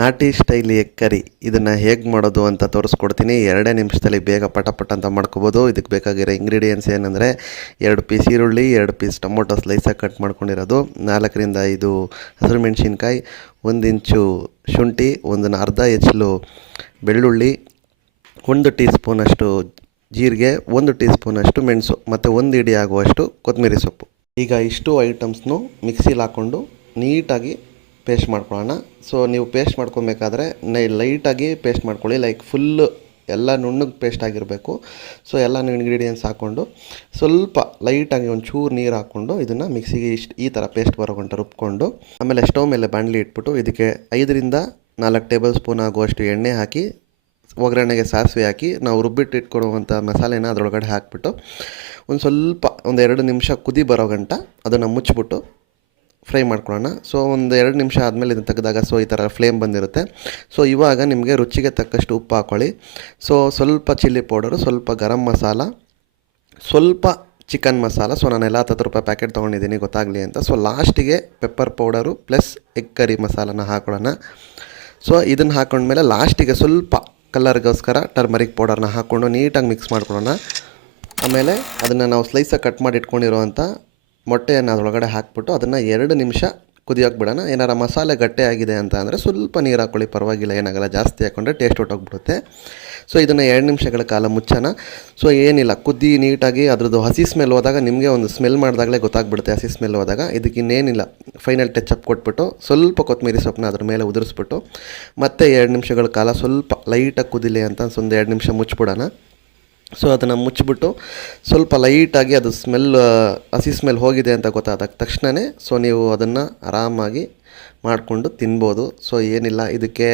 ನಾಟಿ style egg curry ಇದನ್ನು ಹೇಗೆ ಮಾಡೋದು ಅಂತ ತೋರಿಸ್ಕೊಡ್ತೀನಿ. 2 ನಿಮಿಷದಲ್ಲಿ ಬೇಗ ಪಟ ಅಂತ ಮಾಡ್ಕೋಬೋದು. ಇದಕ್ಕೆ ಬೇಕಾಗಿರೋ ಇಂಗ್ರೀಡಿಯೆಂಟ್ಸ್ ಏನಂದರೆ 2 ಪೀಸ್ ಈರುಳ್ಳಿ, 2 ಪೀಸ್ ಟೊಮೊಟೊ ಸ್ಲೈಸಾಗಿ ಕಟ್ ಮಾಡ್ಕೊಂಡಿರೋದು, 4 ರಿಂದ 5 ಹಸಿರು ಮೆಣಸಿನ್ಕಾಯಿ, 1 ಇಂಚು ಶುಂಠಿ, ಅರ್ಧ ಹೆಚ್ಚಲು ಬೆಳ್ಳುಳ್ಳಿ, 1 ಟೀ ಸ್ಪೂನಷ್ಟು ಜೀರಿಗೆ, 1 ಟೀ ಸ್ಪೂನಷ್ಟು ಮೆಣಸು ಮತ್ತು 1 ಹಿಡಿ ಆಗುವಷ್ಟು ಕೊತ್ತಂಬರಿ ಸೊಪ್ಪು. ಈಗ ಇಷ್ಟು ಐಟಮ್ಸ್ನು ಮಿಕ್ಸಿಲಿ ಹಾಕ್ಕೊಂಡು ನೀಟಾಗಿ ಪೇಸ್ಟ್ ಮಾಡ್ಕೊಳ್ಳೋಣ. ಸೊ ನೀವು ಪೇಸ್ಟ್ ಮಾಡ್ಕೊಬೇಕಾದ್ರೆ ಲೈಟಾಗಿ ಪೇಸ್ಟ್ ಮಾಡ್ಕೊಳ್ಳಿ, ಲೈಕ್ ಫುಲ್ಲು ಎಲ್ಲ ನುಣ್ಣಗೆ ಪೇಸ್ಟ್ ಆಗಿರಬೇಕು. ಸೊ ಎಲ್ಲನೂ ಇಂಗ್ರೀಡಿಯೆಂಟ್ಸ್ ಹಾಕ್ಕೊಂಡು ಸ್ವಲ್ಪ ಲೈಟಾಗಿ ಒಂಚೂರು ನೀರು ಹಾಕ್ಕೊಂಡು ಇದನ್ನು ಮಿಕ್ಸಿಗೆ ಈ ಥರ ಪೇಸ್ಟ್ ಬರೋ ಗಂಟ ರುಬ್ಕೊಂಡು, ಆಮೇಲೆ ಸ್ಟವ್ ಮೇಲೆ ಬಾಣಲಿ ಇಟ್ಬಿಟ್ಟು ಇದಕ್ಕೆ 5 ರಿಂದ 4 ಟೇಬಲ್ ಸ್ಪೂನ್ ಆಗುವಷ್ಟು ಎಣ್ಣೆ ಹಾಕಿ, ಒಗ್ಗರಣೆಗೆ ಸಾಸಿವೆ ಹಾಕಿ, ನಾವು ರುಬ್ಬಿಟ್ಟು ಇಟ್ಕೊಡುವಂಥ ಮಸಾಲೆನ ಅದರೊಳಗಡೆ ಹಾಕಿಬಿಟ್ಟು ಸ್ವಲ್ಪ 2 ನಿಮಿಷ ಕುದಿ ಬರೋ ಗಂಟ ಅದನ್ನು ಮುಚ್ಚಿಬಿಟ್ಟು ಫ್ರೈ ಮಾಡ್ಕೊಳ್ಳೋಣ. ಸೊ 2 ನಿಮಿಷ ಆದಮೇಲೆ ಇದನ್ನು ತೆಗೆದಾಗ ಸೊ ಈ ಥರ ಫ್ಲೇಮ್ ಬಂದಿರುತ್ತೆ. ಸೊ ಇವಾಗ ನಿಮಗೆ ರುಚಿಗೆ ತಕ್ಕಷ್ಟು ಉಪ್ಪು ಹಾಕ್ಕೊಳ್ಳಿ. ಸೊ ಸ್ವಲ್ಪ ಚಿಲ್ಲಿ ಪೌಡರು, ಸ್ವಲ್ಪ ಗರಂ ಮಸಾಲ, ಸ್ವಲ್ಪ ಚಿಕನ್ ಮಸಾಲ. ಸೊ ನಾನು ಎಲ್ಲ 10 ರೂಪಾಯಿ ಪ್ಯಾಕೆಟ್ ತೊಗೊಂಡಿದ್ದೀನಿ ಗೊತ್ತಾಗಲಿ ಅಂತ. ಸೊ ಲಾಸ್ಟಿಗೆ pepper powder plus egg curry ಮಸಾಲನ ಹಾಕೊಳ್ಳೋಣ. ಸೊ ಇದನ್ನು ಹಾಕೊಂಡ್ಮೇಲೆ ಲಾಸ್ಟಿಗೆ ಸ್ವಲ್ಪ ಕಲರ್ಗೋಸ್ಕರ ಟರ್ಮರಿಕ್ ಪೌಡರ್ನ ಹಾಕ್ಕೊಂಡು ನೀಟಾಗಿ ಮಿಕ್ಸ್ ಮಾಡ್ಕೊಳ್ಳೋಣ. ಆಮೇಲೆ ಅದನ್ನು ನಾವು ಸ್ಲೈಸಾಗಿ ಕಟ್ ಮಾಡಿ ಇಟ್ಕೊಂಡಿರೋವಂಥ ಮೊಟ್ಟೆಯನ್ನು ಅದರೊಳಗಡೆ ಹಾಕ್ಬಿಟ್ಟು ಅದನ್ನು 2 ನಿಮಿಷ ಕುದಿಯೋಕೆ ಬಿಡೋಣ. ಏನಾರ ಮಸಾಲೆ ಗಟ್ಟಿ ಆಗಿದೆ ಅಂತ ಅಂದರೆ ಸ್ವಲ್ಪ ನೀರು ಹಾಕ್ಕೊಳ್ಳಿ, ಪರವಾಗಿಲ್ಲ, ಏನಾಗಲ್ಲ. ಜಾಸ್ತಿ ಹಾಕ್ಕೊಂಡ್ರೆ ಟೇಸ್ಟ್ ಹೊಟ್ಟೋಗ್ಬಿಡುತ್ತೆ. ಸೊ ಇದನ್ನು 2 ನಿಮಿಷಗಳ ಕಾಲ ಮುಚ್ಚೋಣ. ಸೊ ಏನಿಲ್ಲ, ಕುದಿ ನೀಟಾಗಿ ಅದ್ರದ್ದು ಹಸಿ ಸ್ಮೆಲ್ ಹೋದಾಗ ನಿಮಗೆ ಒಂದು ಸ್ಮೆಲ್ ಮಾಡಿದಾಗಲೇ ಗೊತ್ತಾಗ್ಬಿಡುತ್ತೆ. ಹಸಿ ಸ್ಮೆಲ್ ಹೋದಾಗ ಇದಕ್ಕೆ ಇನ್ನೇನಿಲ್ಲ, ಫೈನಲ್ ಟಚ್ ಕೊಟ್ಬಿಟ್ಟು ಸ್ವಲ್ಪ ಕೊತ್ತಂಬರಿ ಸೊಪ್ಪನ್ನ ಅದ್ರ ಮೇಲೆ ಉದುರಿಸ್ಬಿಟ್ಟು ಮತ್ತೆ 2 ನಿಮಿಷಗಳ ಕಾಲ ಸ್ವಲ್ಪ ಲೈಟಾಗಿ ಕುದಿಲಿ ಅಂತ ಒಂದು 2 ನಿಮಿಷ ಮುಚ್ಚಿಬಿಡೋಣ. ಸೊ ಅದನ್ನು ಮುಚ್ಚಿಬಿಟ್ಟು ಸ್ವಲ್ಪ ಲೈಟಾಗಿ ಅದು ಹಸಿ ಸ್ಮೆಲ್ ಹೋಗಿದೆ ಅಂತ ಗೊತ್ತಾದ ತಕ್ಷಣವೇ ಸೊ ನೀವು ಅದನ್ನು ಆರಾಮಾಗಿ ಮಾಡಿಕೊಂಡು ತಿನ್ಬೋದು. ಸೊ ಏನಿಲ್ಲ, ಇದಕ್ಕೆ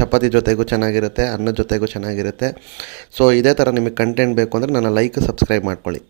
ಚಪಾತಿ ಜೊತೆಗೂ ಚೆನ್ನಾಗಿರುತ್ತೆ, ಅನ್ನದ ಜೊತೆಗೂ ಚೆನ್ನಾಗಿರುತ್ತೆ. ಸೊ ಇದೇ ಥರ ನಿಮಗೆ ಕಂಟೆಂಟ್ ಬೇಕು ಅಂದರೆ ನನ್ನ ಸಬ್ಸ್ಕ್ರೈಬ್ ಮಾಡ್ಕೊಳ್ಳಿ.